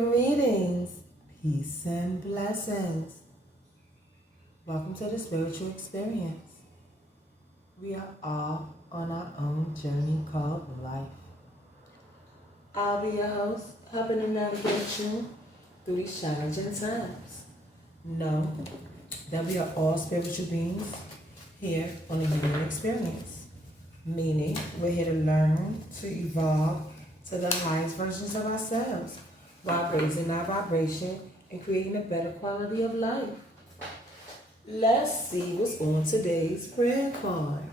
Greetings, peace and blessings. Welcome to the spiritual experience. We are all on our own journey called life. I'll be your host, helping to navigate you through these challenging times. Know that we are all spiritual beings here on the human experience, meaning we're here to learn, to evolve to the highest versions of ourselves while raising our vibration and creating a better quality of life. Let's see what's on today's prayer card.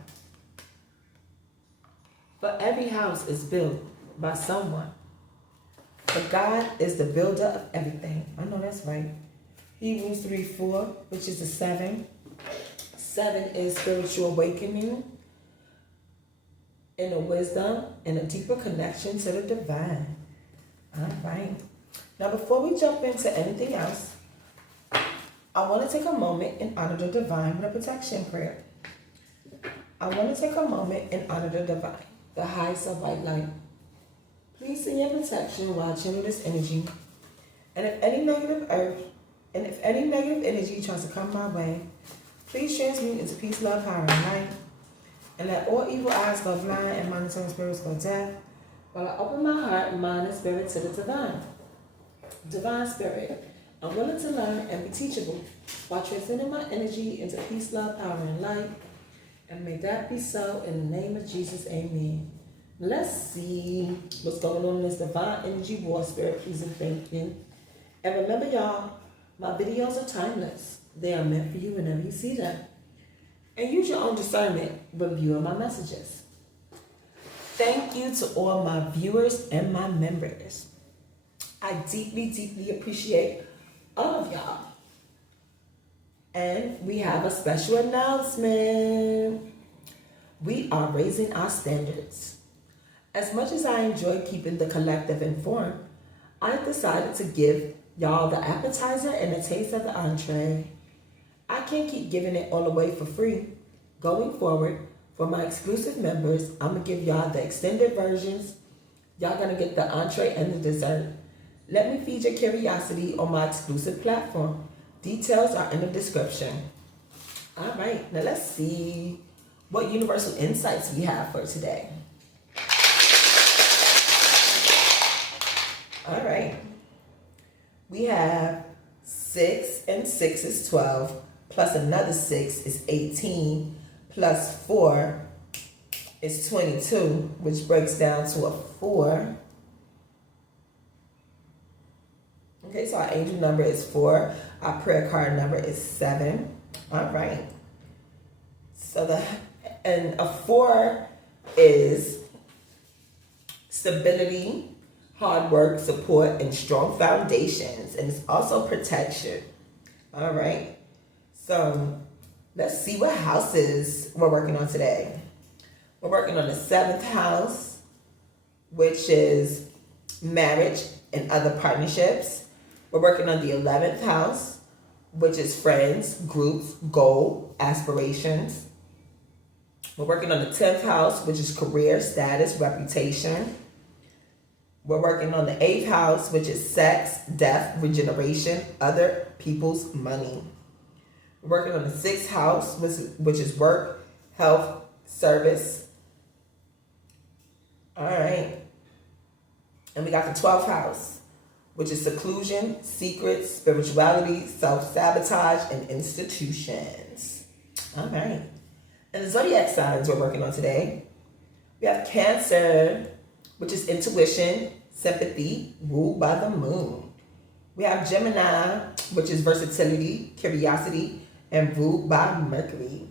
For every house is built by someone. For God is the builder of everything. I know that's right. Hebrews 3:4, which is the 7. 7 is spiritual awakening, inner wisdom, and a deeper connection to the divine. All right. Now, before we jump into anything else, I want to take a moment and honor the divine with a protection prayer. I want to take a moment and honor the divine, the highest of white light. Please send your protection while I channel this energy. And if any negative energy tries to come my way, please transmute into peace, love, power, and light. And let all evil eyes go blind and monitoring spirits go deaf, while I open my heart, mind, and spirit to the divine. Divine Spirit, I'm willing to learn and be teachable while transcending my energy into peace, love, power, and light. And may that be so in the name of Jesus, amen. Let's see what's going on in this divine energy war, Spirit, please and thank you. And remember, y'all, my videos are timeless. They are meant for you whenever you see them. And use your own discernment when viewing my messages. Thank you to all my viewers and my members. I deeply, deeply appreciate all of y'all. And we have a special announcement. We are raising our standards. As much as I enjoy keeping the collective informed, I decided to give y'all the appetizer and a taste of the entree. I can't keep giving it all away for free. Going forward, for my exclusive members, I'm going to give y'all the extended versions. Y'all going to get the entree and the dessert. Let me feed your curiosity on my exclusive platform. Details are in the description. All right, now let's see what universal insights we have for today. All right. We have 6 and 6 is 12, plus another 6 is 18, plus 4 is 22, which breaks down to a 4. Okay, so our angel number is 4. Our prayer card number is 7. All right. So a 4 is stability, hard work, support, and strong foundations. And it's also protection. All right. So let's see what houses we're working on today. We're working on the 7th house, which is marriage and other partnerships. We're working on the 11th house, which is friends, groups, goal, aspirations. We're working on the 10th house, which is career, status, reputation. We're working on the 8th house, which is sex, death, regeneration, other people's money. We're working on the 6th house, which is work, health, service. All right. And we got the 12th house, which is seclusion, secrets, spirituality, self-sabotage, and institutions. All right. And the zodiac signs we're working on today. We have Cancer, which is intuition, sympathy, ruled by the moon. We have Gemini, which is versatility, curiosity, and ruled by Mercury.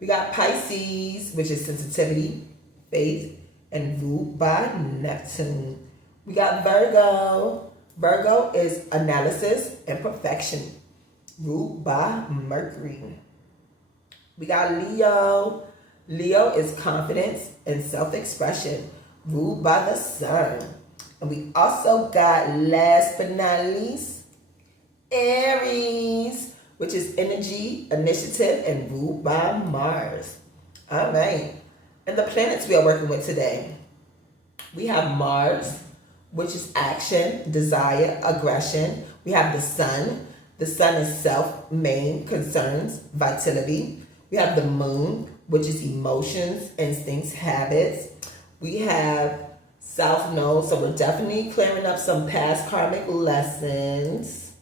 We got Pisces, which is sensitivity, faith, and ruled by Neptune. We got Virgo. Virgo is analysis and perfection, ruled by Mercury. We got Leo. Leo is confidence and self-expression, ruled by the sun. And we also got, last but not least, Aries, which is energy, initiative, and ruled by Mars. All right. And the planets we are working with today. We have Mars, which is action, desire, aggression. We have the sun. The sun is self, main, concerns, vitality. We have the moon, which is emotions, instincts, habits. We have South Node, so we're definitely clearing up some past karmic lessons.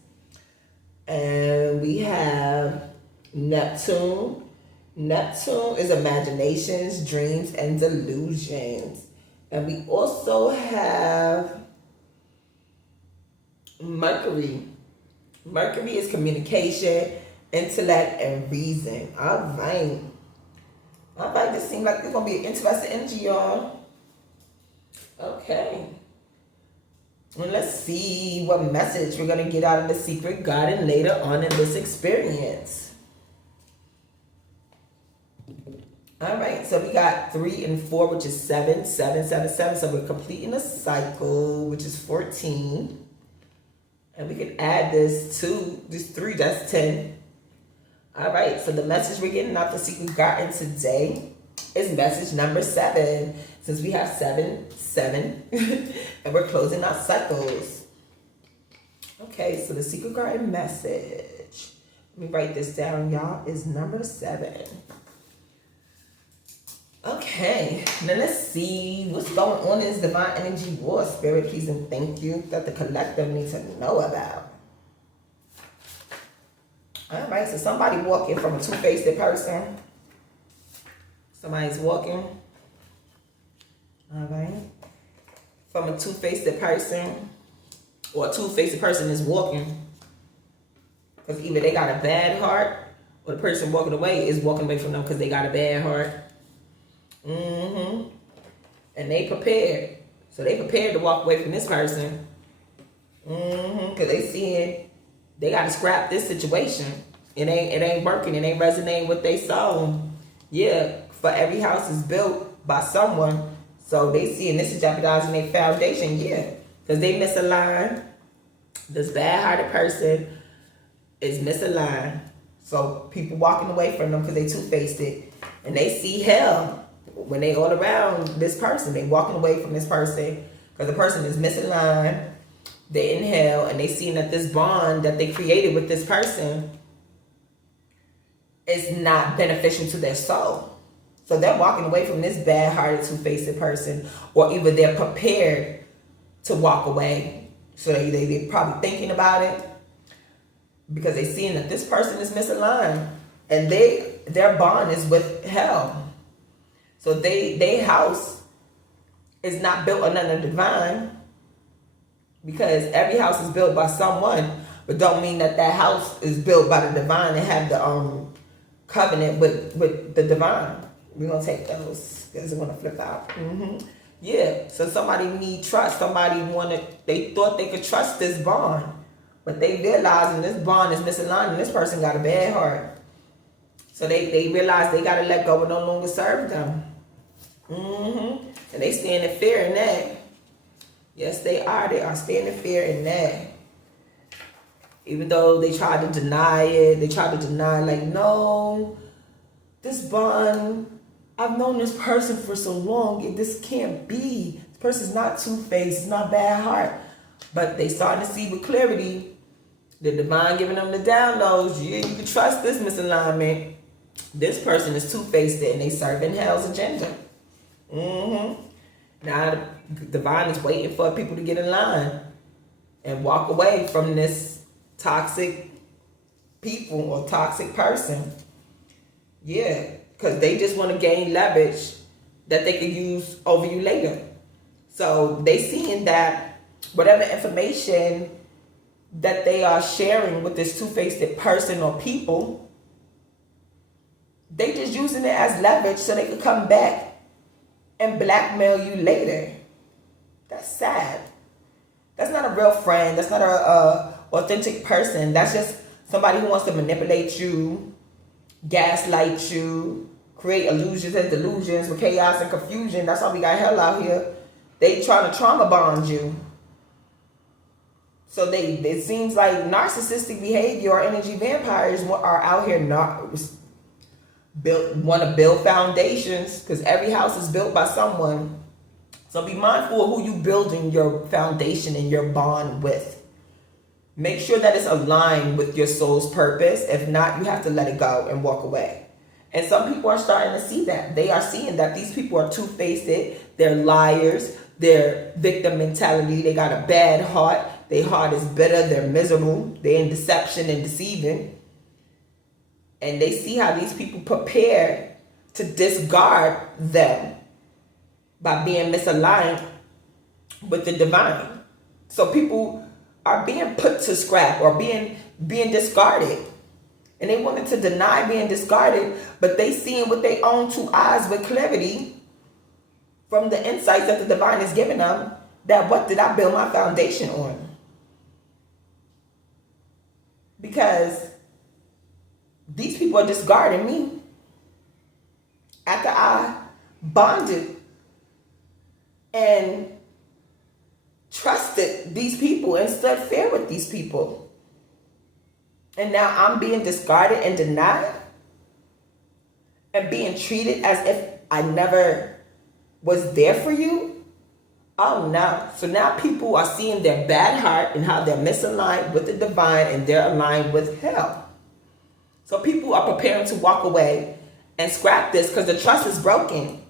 And we have Neptune. Neptune is imaginations, dreams, and delusions. And we also have Mercury. Mercury is communication, intellect, and reason. All right. All right, this seems like it's going to be an interesting energy, y'all. Okay. Well, let's see what message we're going to get out of the secret garden later on in this experience. All right, so we got 3 and 4, which is 7, 7, 7, 7. So we're completing a cycle, which is 14. And we can add this 2, this 3, that's 10. All right, so the message we're getting out the secret garden today is message number 7. Since we have 7, 7, and we're closing our cycles. Okay, so the secret garden message, let me write this down, y'all, is number 7. Okay, now let's see what's going on in this divine energy war. Spirit, please and thank you that the collective needs to know about. All right, so somebody walking from a two-faced person. Somebody's walking. All right. From a two-faced person, or a two-faced person is walking. Because either they got a bad heart, or the person walking away is walking away from them because they got a bad heart. And they prepared. So they prepared to walk away from this person. Because they seeing they got to scrap this situation. It ain't working. It ain't resonating with they soul. Yeah, for every house is built by someone. So they seeing this is jeopardizing their foundation, yeah. Because they misaligned. This bad-hearted person is misaligned. So people walking away from them because they two-faced it. And they see hell when they all around this person. They walking away from this person because the person is misaligned. They in hell and they seeing that this bond that they created with this person is not beneficial to their soul. So they're walking away from this bad-hearted, two-faced person, or either they're prepared to walk away. So they're probably thinking about it because they're seeing that this person is misaligned and their bond is with hell. So their house is not built on the divine because every house is built by someone, but don't mean that house is built by the divine and have the covenant with the divine. We're going to take those because we're going to flip out. Yeah, so somebody need trust. They thought they could trust this bond, but they realizing this bond is misaligned and this person got a bad heart. So they realize they got to let go and no longer serve them. And they stand in fear in that. Yes, they are. They are standing in fear in that. Even though they try to deny it, like, no, this bond, I've known this person for so long. This can't be. This person's not two-faced. It's not bad heart. But they starting to see with clarity. The divine giving them the downloads. Yeah, you can trust this misalignment. This person is two-faced and they serving hell's agenda. Now the divine is waiting for people to get in line and walk away from this toxic people or toxic person. Yeah, because they just want to gain leverage that they can use over you later. So they seeing that whatever information that they are sharing with this two-faced person or people, they just using it as leverage so they can come back and blackmail you later. That's sad. That's not a real friend. That's not a authentic person. That's just somebody who wants to manipulate you, gaslight you, create illusions and delusions with chaos and confusion. That's why we got hell out here. They trying to trauma bond you. So it seems like narcissistic behavior or energy vampires are out here want to build foundations because every house is built by someone. So be mindful of who you building your foundation and your bond with. Make sure that it's aligned with your soul's purpose. If not, you have to let it go and walk away. And some people are starting to see that. They are seeing that these people are two-faced. They're liars. They're victim mentality. They got a bad heart. Their heart is bitter. They're miserable. They're in deception and deceiving. And they see how these people prepare to discard them by being misaligned with the divine. So people are being put to scrap or being discarded. And they wanted to deny being discarded, but they seeing with their own two eyes with clarity from the insights that the divine is giving them, that what did I build my foundation on? Because these people are discarding me after I bonded and trusted these people and stood fair with these people. And now I'm being discarded and denied and being treated as if I never was there for you. Oh no. So now people are seeing their bad heart and how they're misaligned with the divine and they're aligned with hell. So people are preparing to walk away and scrap this because the trust is broken.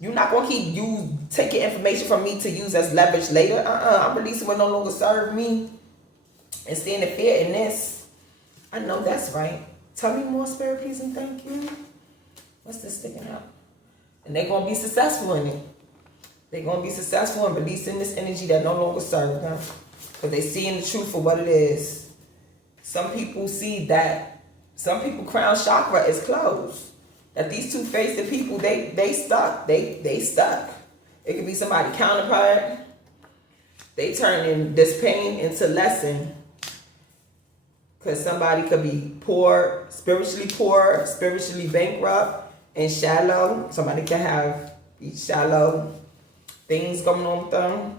You're not going to keep taking information from me to use as leverage later. I'm releasing what no longer serve me and seeing the fear in this. I know that's right. Tell me more, Spirit, please, and thank you. What's this sticking out? And they're going to be successful in it. They're going to be successful in releasing this energy that no longer serves them. Because they're seeing the truth for what it is. Some people see that. Some people crown chakra is closed. That these two-faced people, they stuck. They stuck. It could be somebody counterpart. They turning this pain into lesson. Because somebody could be poor, spiritually bankrupt, and shallow. Somebody can have shallow things going on with them.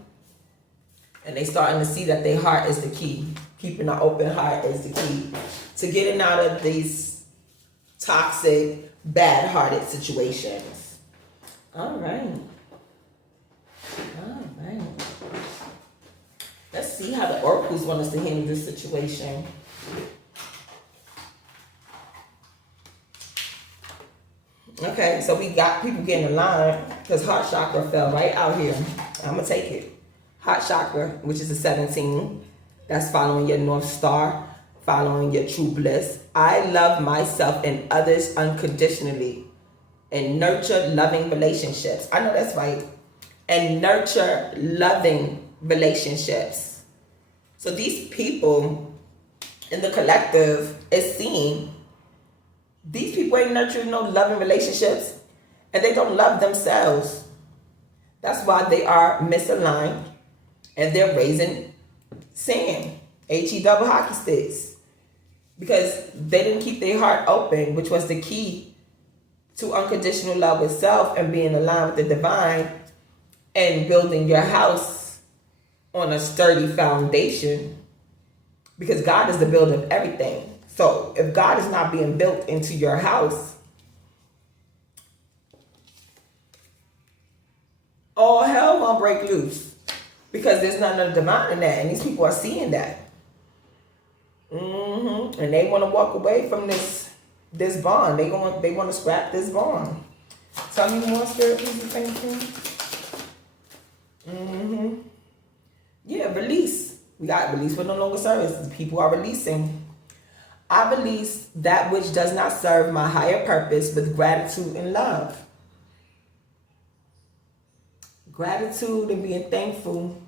And they starting to see that their heart is the key. Keeping an open heart is the key to getting out of these toxic, bad-hearted situations. All right. Let's see how the oracles want us to handle this situation. Okay, so we got people getting in line because heart chakra fell right out here. I'm going to take it. Heart chakra, which is a 17. That's following your North Star, following your true bliss. I love myself and others unconditionally and nurture loving relationships. I know that's right. And nurture loving relationships. So these people in the collective is seeing these people ain't nurturing no loving relationships and they don't love themselves. That's why they are misaligned and they're raising sand, H-E double hockey sticks, because they didn't keep their heart open, which was the key to unconditional love with self and being aligned with the divine and building your house on a sturdy foundation, because God is the builder of everything. So if God is not being built into your house, all hell gonna break loose, because there's none of the divine in that, and these people are seeing that. And they want to walk away from this bond. They want to scrap this bond. Tell me more, Spirit, please, thank you. Yeah, release. We got release what no longer serves. People are releasing. I release that which does not serve my higher purpose with gratitude and love. Gratitude and being thankful.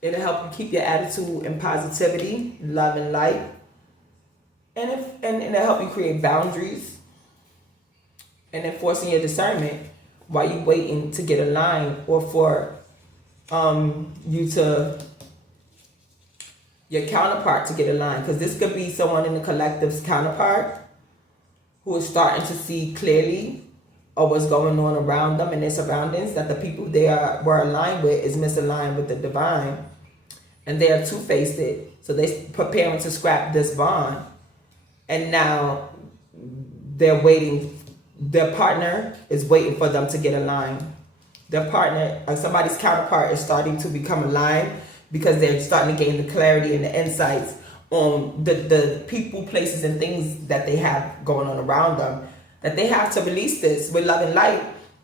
It'll help you keep your attitude and positivity, love and light. And it'll help you create boundaries and enforcing your discernment while you're waiting to get aligned, or for your counterpart to get aligned. Because this could be someone in the collective's counterpart who is starting to see clearly of what's going on around them and their surroundings, that the people they were aligned with is misaligned with the divine. And they are two-faced it. So they're preparing to scrap this bond. And now they're waiting. Their partner is waiting for them to get aligned. their partner or somebody's counterpart is starting to become aligned because they're starting to gain the clarity and the insights on the people, places, and things that they have going on around them, that they have to release this with love and light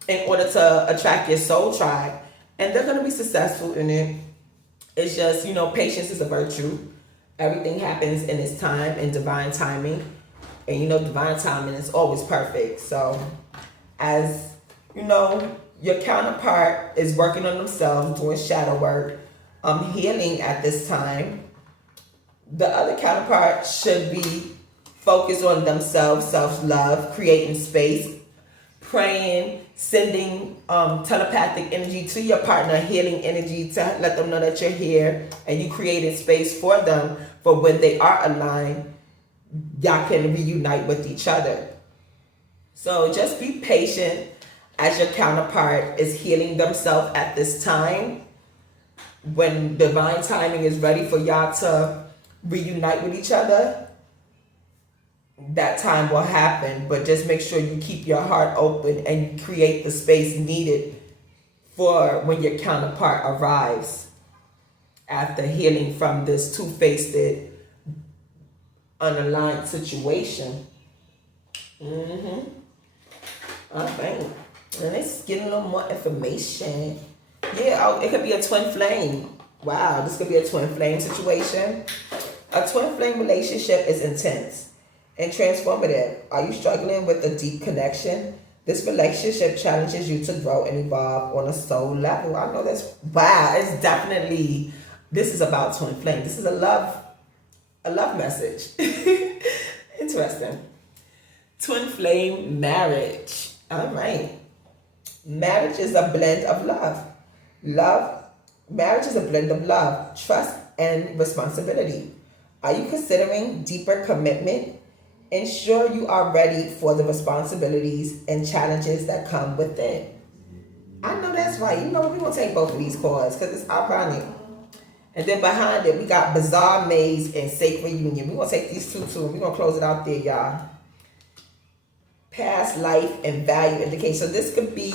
in order to attract your soul tribe. And they're going to be successful in it. It's just, patience is a virtue. Everything happens in its time and divine timing. And divine timing is always perfect. So as your counterpart is working on themselves, doing shadow work, healing at this time, the other counterpart should be focused on themselves, self-love, creating space, praying, sending telepathic energy to your partner, healing energy to let them know that you're here, and you created space for them for when they are aligned, y'all can reunite with each other. So just be patient as your counterpart is healing themselves at this time. When divine timing is ready for y'all to reunite with each other, that time will happen. But just make sure you keep your heart open and you create the space needed for when your counterpart arrives after healing from this two-faced, unaligned situation. Alright, and let's get a little more information. Yeah, it could be a twin flame. Wow, this could be a twin flame situation. A twin flame relationship is intense and transformative. Are you struggling with a deep connection? This relationship challenges you to grow and evolve on a soul level. I know that's, wow, it's definitely, this is about twin flame. This is a love message. Interesting. Twin flame marriage. All right. Marriage is a blend of marriage is a blend of love, trust, and responsibility. Are you considering deeper commitment? Ensure you are ready for the responsibilities and challenges that come with it. I know that's right. We're going to take both of these cards because it's ironic. And then behind it, we got Bizarre Maze and Sacred Union. We're going to take these two too. We're going to close it out there, y'all. Past life and value indication. So this could be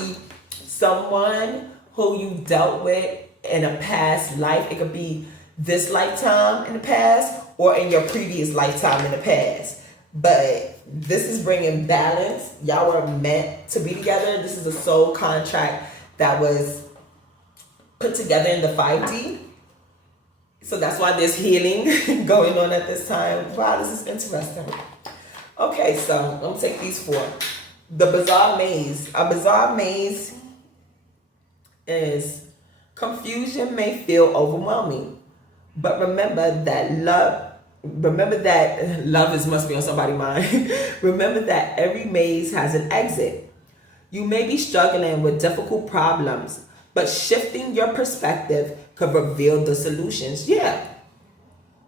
someone who you dealt with in a past life. It could be this lifetime in the past or in your previous lifetime in the past. But this is bringing balance. Y'all were meant to be together. This is a soul contract that was put together in the 5D. So that's why there's healing going on at this time. Wow, this is interesting. Okay, so I'm going to take these four. The Bizarre Maze. A bizarre maze is confusion may feel overwhelming. But remember that love must be on somebody's mind. Remember that every maze has an exit. You may be struggling with difficult problems, but shifting your perspective could reveal the solutions. Yeah.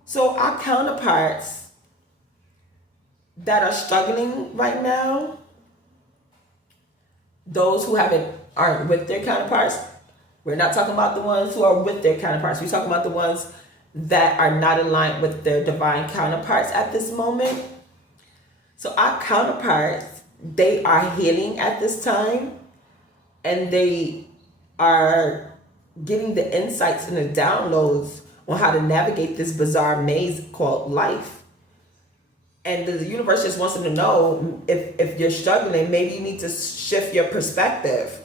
So our counterparts that are struggling right now, those who aren't with their counterparts, we're not talking about the ones who are with their counterparts. We're talking about the ones that are not aligned with their divine counterparts at this moment. So our counterparts, they are healing at this time, and they are getting the insights and the downloads on how to navigate this bizarre maze called life. And the universe just wants them to know, if you're struggling, maybe you need to shift your perspective.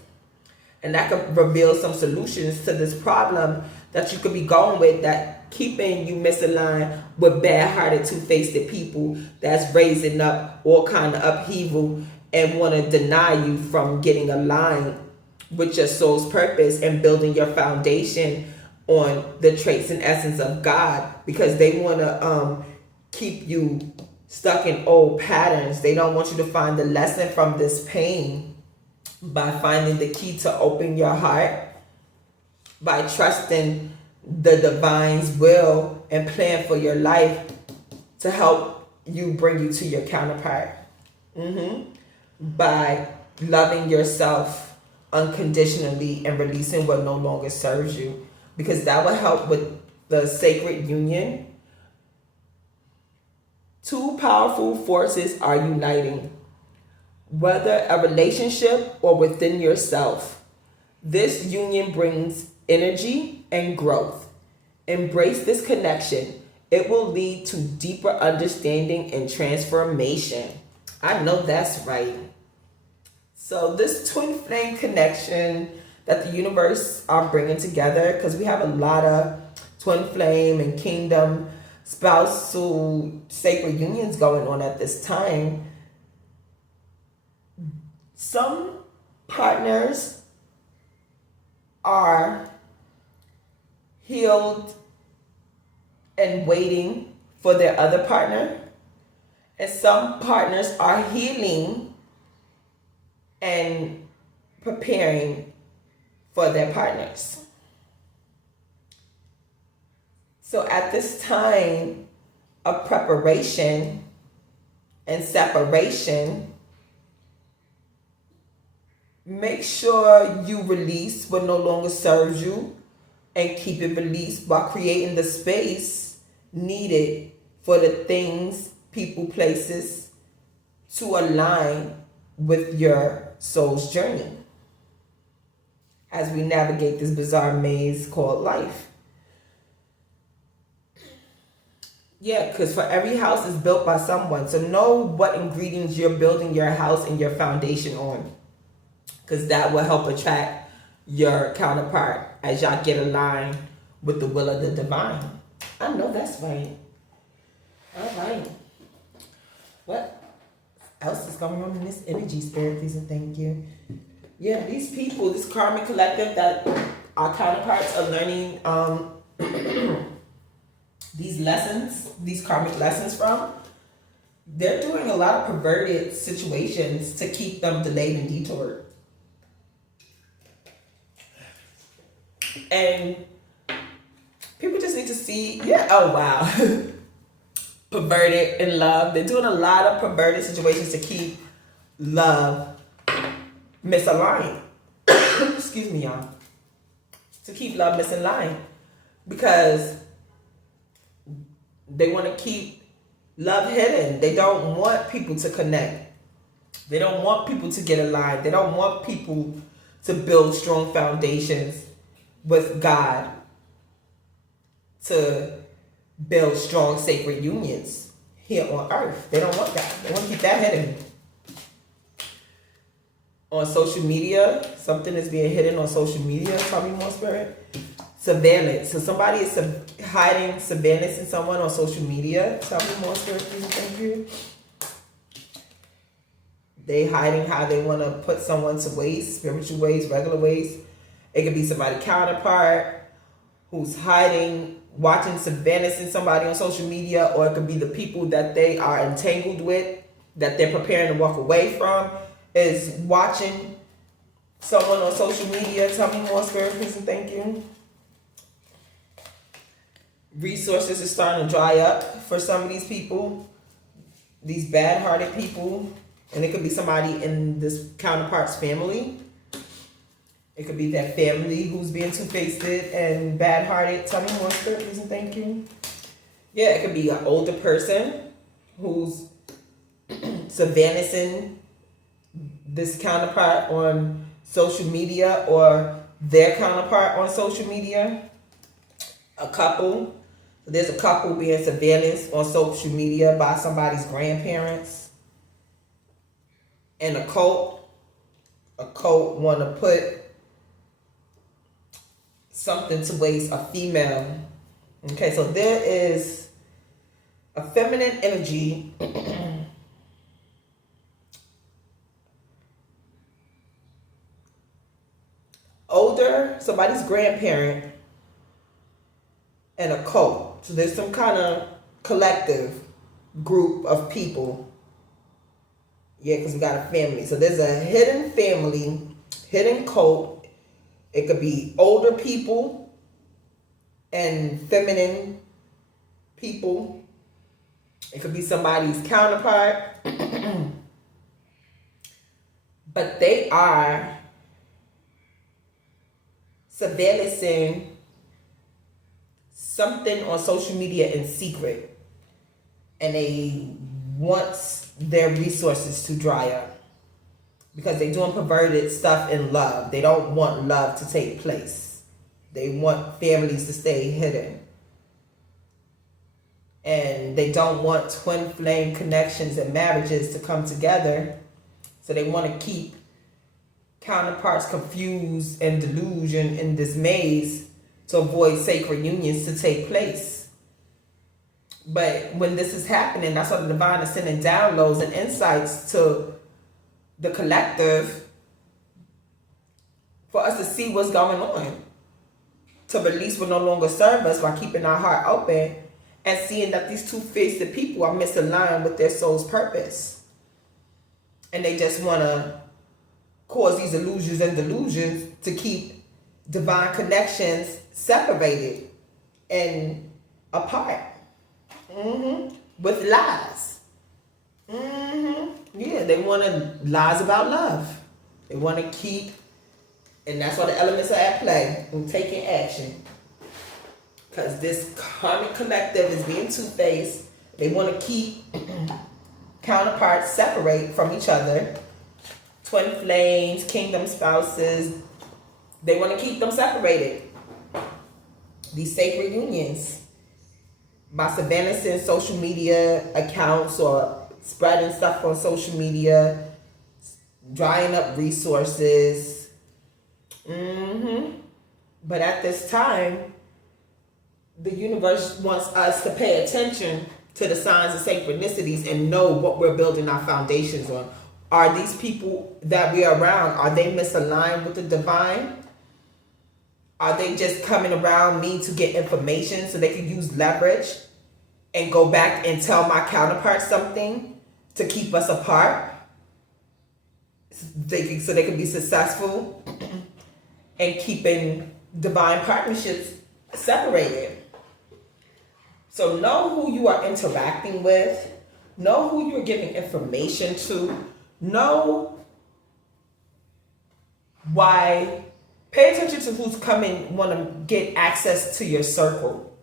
And that could reveal some solutions to this problem that you could be going with, that keeping you misaligned with bad-hearted, two-faced people that's raising up all kind of upheaval and want to deny you from getting aligned with your soul's purpose and building your foundation on the traits and essence of God, because they want to keep you stuck in old patterns. They don't want you to find the lesson from this pain by finding the key to open your heart, by trusting the divine's will and plan for your life to help you bring you to your counterpart. By loving yourself unconditionally and releasing what no longer serves you, because that will help with the sacred union. Two powerful forces are uniting, whether a relationship or within yourself. This union brings energy and growth. Embrace this connection. It will lead to deeper understanding and transformation. I know that's right. So this twin flame connection that the universe are bringing together, because we have a lot of twin flame and kingdom spousal sacred unions going on at this time. Some partners are healed and waiting for their other partner, and some partners are healing and preparing for their partners. So at this time of preparation and separation, make sure you release what no longer serves you and keep it released while creating the space needed for the things, people, places to align with your soul's journey as we navigate this bizarre maze called life. Yeah, because for every house is built by someone. So know what ingredients you're building your house and your foundation on, because that will help attract your counterpart as y'all get aligned with the will of the divine. I know that's right. All right. What else is going on in this energy, spirit? Please and thank you. Yeah, these people, this karmic collective that our counterparts are learning these lessons, these karmic lessons from, they're doing a lot of perverted situations to keep them delayed and detoured. And people just need to see, yeah, oh wow. Perverted in love. They're doing a lot of perverted situations to keep love misaligned. Excuse me, y'all. To keep love misaligned. Because they want to keep love hidden. They don't want people to connect. They don't want people to get aligned. They don't want people to build strong foundations with God, to build strong sacred unions here on earth. They don't want that. They want to keep that hidden. On social media, something is being hidden on social media. Tell me more, spirit. Surveillance. So somebody is hiding surveillance in someone on social media. Tell me more, spirit, please. Thank you. They hiding how they want to put someone to waste, spiritual waste, regular waste. It could be somebody counterpart who's hiding, watching surveillance in somebody on social media, or it could be the people that they are entangled with, that they're preparing to walk away from, is watching someone on social media. Tell me more, spirit, please, and thank you. Resources are starting to dry up for some of these people, these bad-hearted people, and it could be somebody in this counterpart's family. It could be that family who's being two-faced and bad-hearted. Tell me more, spirit, please, and thank you. Yeah, it could be an older person who's surveillancing this counterpart on social media, or their counterpart on social media. A couple. There's a couple being surveillanced on social media by somebody's grandparents. And a cult want to put something to waste a female. Okay, so there is a feminine energy older, somebody's grandparent, and a cult. So there's some kind of collective group of people. Yeah, because we got a family. So there's a hidden family, hidden cult. It could be older people and feminine people. It could be somebody's counterpart. But they are surveillancing something on social media in secret, and they want their resources to dry up because they're doing perverted stuff in love. They don't want love to take place. They want families to stay hidden. And they don't want twin flame connections and marriages to come together. So they want to keep counterparts confused and delusion and dismays to avoid sacred unions to take place. But when this is happening, that's why the divine is sending downloads and insights to the collective for us to see what's going on, to release what no longer serve us while keeping our heart open and seeing that these two-faced people are misaligned with their soul's purpose. And they just want to cause these illusions and delusions to keep divine connections separated and apart. With lies. Yeah, they want to lies about love. They want to keep, and that's why the elements are at play and taking action. Because this karmic collective is being two-faced. They want to keep counterparts separate from each other. Twin flames, kingdom spouses. They want to keep them separated. These sacred unions. By surveillancing social media accounts or spreading stuff on social media, drying up resources. But at this time, the universe wants us to pay attention to the signs of synchronicities and know what we're building our foundations on. Are these people that we are around, are they misaligned with the divine? Are they just coming around me to get information so they can use leverage and go back and tell my counterpart something to keep us apart? So they can be successful in keeping divine partnerships separated. So know who you are interacting with. Know who you're giving information to. Know why. Pay attention to who's coming, want to get access to your circle.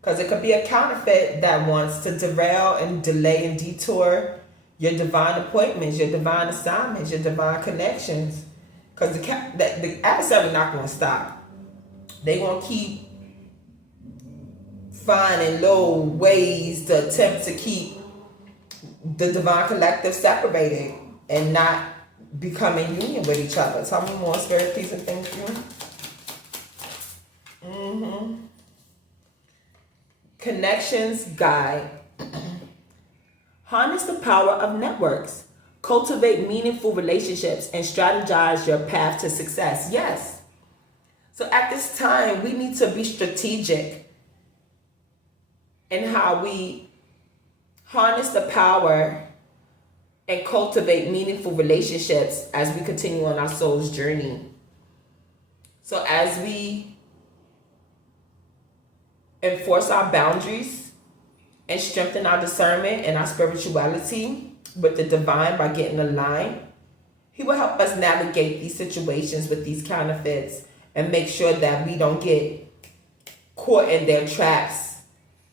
Because it could be a counterfeit that wants to derail and delay and detour your divine appointments, your divine assignments, your divine connections. Because the adversary not going to stop. They going to keep finding little ways to attempt to keep the divine collective separated and not become in union with each other. Tell me more, Spirit, please, and thank you. Connections guide. Harness the power of networks. Cultivate meaningful relationships and strategize your path to success. Yes. So at this time, we need to be strategic in how we harness the power and cultivate meaningful relationships as we continue on our soul's journey. So as we enforce our boundaries and strengthen our discernment and our spirituality with the divine by getting aligned, He will help us navigate these situations with these counterfeits and make sure that we don't get caught in their traps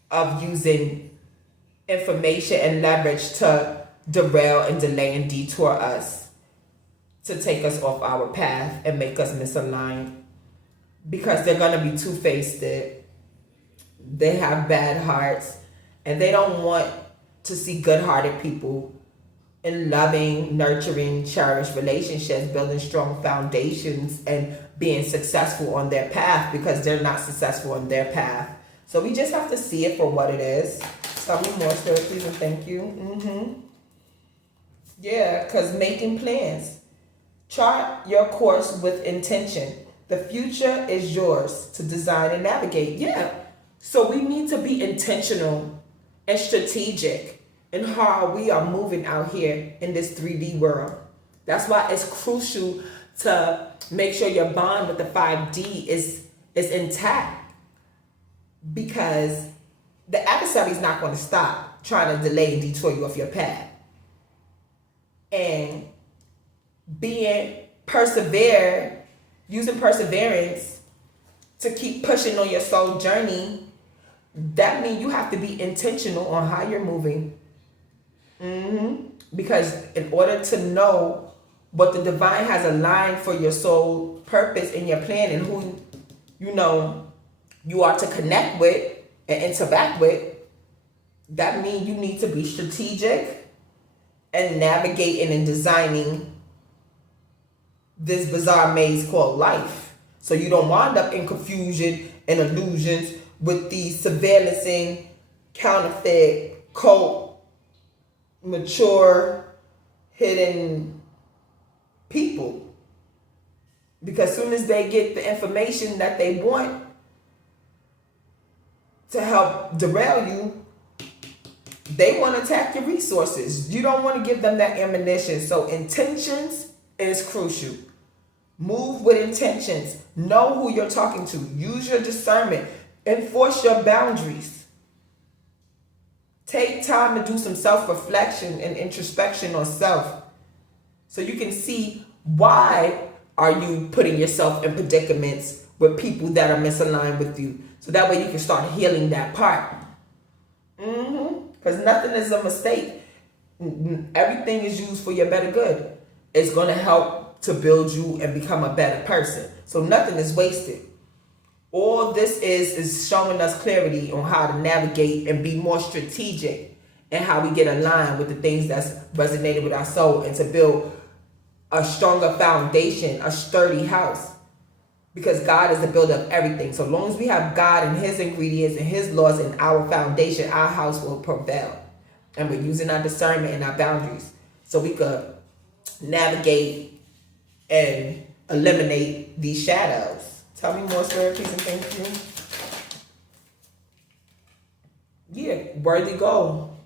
of using information and leverage to derail and delay and detour us, to take us off our path and make us misaligned. Because they're going to be two-faced. They have bad hearts and they don't want to see good-hearted people in loving, nurturing, cherished relationships, building strong foundations and being successful on their path because they're not successful on their path. So we just have to see it for what it is. Tell me more, Spirit, please, and thank you. Yeah, because making plans. Chart your course with intention. The future is yours to design and navigate. Yeah. So we need to be intentional and strategic in how we are moving out here in this 3D world. That's why it's crucial to make sure your bond with the 5D is intact. Because the adversary is not going to stop trying to delay and detour you off your path. And using perseverance to keep pushing on your soul journey, that means you have to be intentional on how you're moving. Because in order to know but the divine has a line for your soul purpose and your plan and who you are to connect with and interact with, that means you need to be strategic and navigating and designing this bizarre maze called life. So you don't wind up in confusion and illusions with these surveillancing, counterfeit, cult, mature, hidden people. Because soon as they get the information that they want to help derail you, they want to attack your resources. You don't want to give them that ammunition. So intentions is crucial. Move with intentions. Know who you're talking to. Use your discernment. Enforce your boundaries. Take time to do some self-reflection and introspection on self, so you can see why are you putting yourself in predicaments with people that are misaligned with you. So that way you can start healing that part. Because nothing is a mistake. Everything is used for your better good. It's going to help to build you and become a better person. So nothing is wasted. All this is showing us clarity on how to navigate and be more strategic and how we get aligned with the things that's resonated with our soul and to build a stronger foundation, a sturdy house. Because God is the builder of everything. So long as we have God and his ingredients and his laws in our foundation, our house will prevail. And we're using our discernment and our boundaries so we could navigate and eliminate these shadows. Tell me more, Spirit, please, and thank you. Yeah, worthy goal.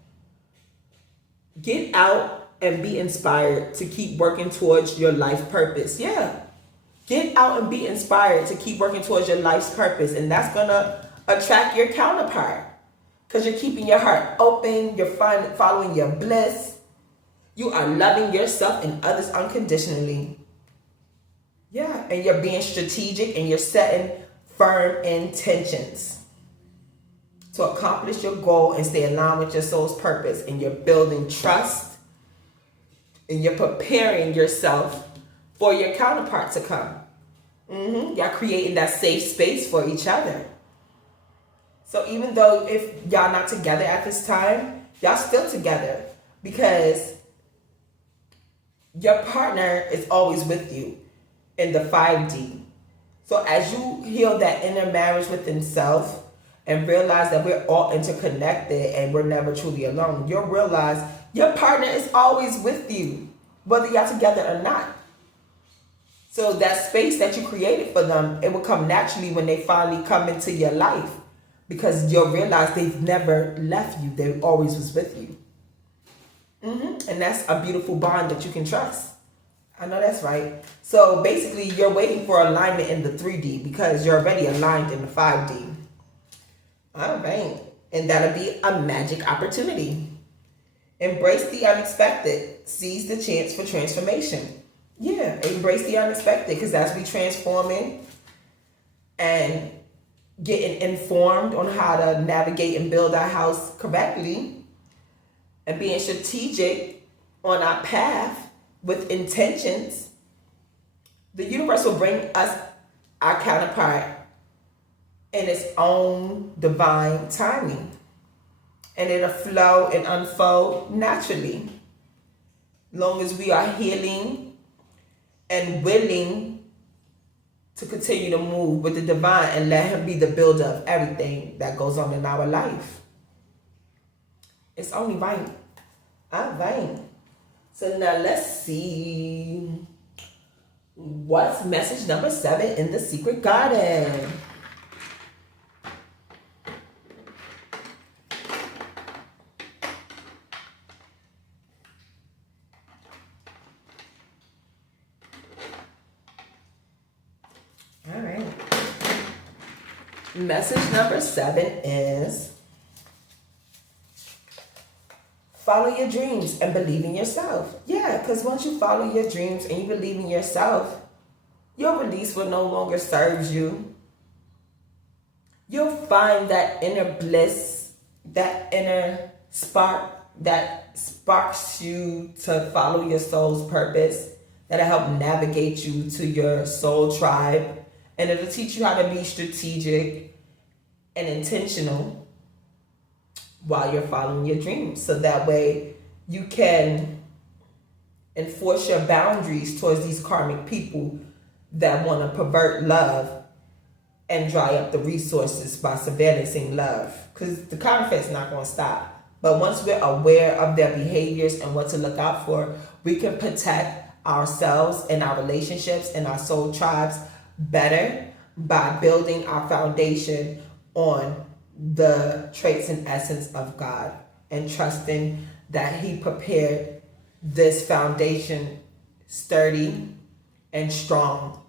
Get out and be inspired to keep working towards your life purpose. Yeah. Get out and be inspired to keep working towards your life's purpose. And that's going to attract your counterpart. Because you're keeping your heart open. You're following your bliss. You are loving yourself and others unconditionally. Yeah, and you're being strategic and you're setting firm intentions to accomplish your goal and stay aligned with your soul's purpose. And you're building trust and you're preparing yourself for your counterpart to come. Y'all creating that safe space for each other. So even though if y'all not together at this time, y'all still together because your partner is always with you in the 5D. So as you heal that inner marriage within self and realize that we're all interconnected and we're never truly alone, you'll realize your partner is always with you, whether y'all together or not. So that space that you created for them, it will come naturally when they finally come into your life because you'll realize they've never left you. They always was with you. And that's a beautiful bond that you can trust. I know that's right. So basically, you're waiting for alignment in the 3D because you're already aligned in the 5D. All right. And that'll be a magic opportunity. Embrace the unexpected. Seize the chance for transformation. Yeah, embrace the unexpected because that's we transforming and getting informed on how to navigate and build our house correctly and being strategic on our path with intentions. The universe will bring us our counterpart in its own divine timing. And it'll flow and unfold naturally. Long as we are healing and willing to continue to move with the divine and let him be the builder of everything that goes on in our life. It's only right. All right. So now let's see. What's message number 7 in the secret garden? All right. Message number 7 is follow your dreams and believe in yourself. Yeah, because once you follow your dreams and you believe in yourself, your release will no longer serve you. You'll find that inner bliss, that inner spark that sparks you to follow your soul's purpose, that'll help navigate you to your soul tribe, and it'll teach you how to be strategic and intentional while you're following your dreams. So that way you can enforce your boundaries towards these karmic people that want to pervert love and dry up the resources by surveillancing love. Because the counterfeit's not going to stop. But once we're aware of their behaviors and what to look out for, we can protect ourselves and our relationships and our soul tribes better by building our foundation on the traits and essence of God and trusting that He prepared this foundation sturdy and strong.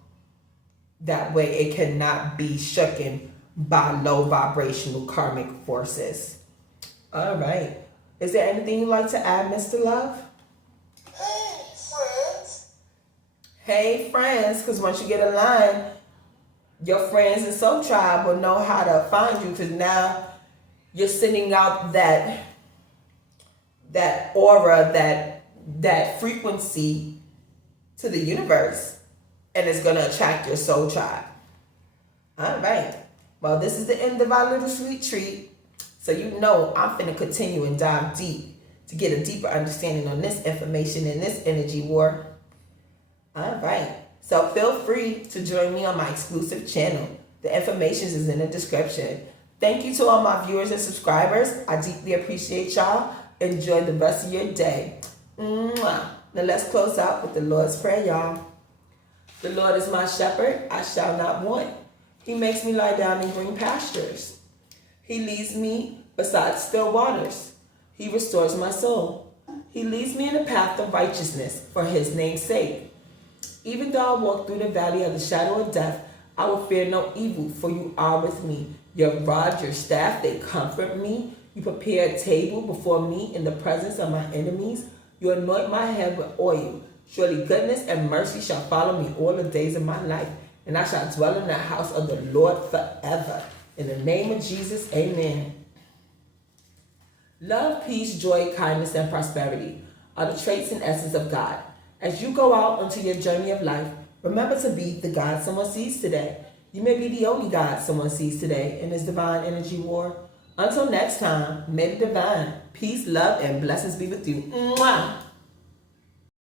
That way it cannot be shooken by low vibrational karmic forces. All right. Is there anything you'd like to add, Mr. Love? Hey, friends. Hey, friends, because once you get a line, your friends and soul tribe will know how to find you, because now you're sending out that aura, that frequency to the universe, and it's going to attract your soul tribe. All right. Well, this is the end of our little sweet treat. So you know I'm finna continue and dive deep to get a deeper understanding on this information in this energy war. All right. So feel free to join me on my exclusive channel. The information is in the description. Thank you to all my viewers and subscribers. I deeply appreciate y'all. Enjoy the rest of your day. Mwah. Now let's close out with the Lord's Prayer, y'all. The Lord is my shepherd, I shall not want. He makes me lie down in green pastures. He leads me beside still waters. He restores my soul. He leads me in the path of righteousness for His name's sake. Even though I walk through the valley of the shadow of death, I will fear no evil, for you are with me. Your rod, your staff, they comfort me. You prepare a table before me in the presence of my enemies. You anoint my head with oil. Surely goodness and mercy shall follow me all the days of my life, and I shall dwell in the house of the Lord forever. In the name of Jesus, amen. Love, peace, joy, kindness, and prosperity are the traits and essence of God. As you go out onto your journey of life, remember to be the God someone sees today. You may be the only God someone sees today in this divine energy war. Until next time, may the divine peace, love, and blessings be with you. Mwah!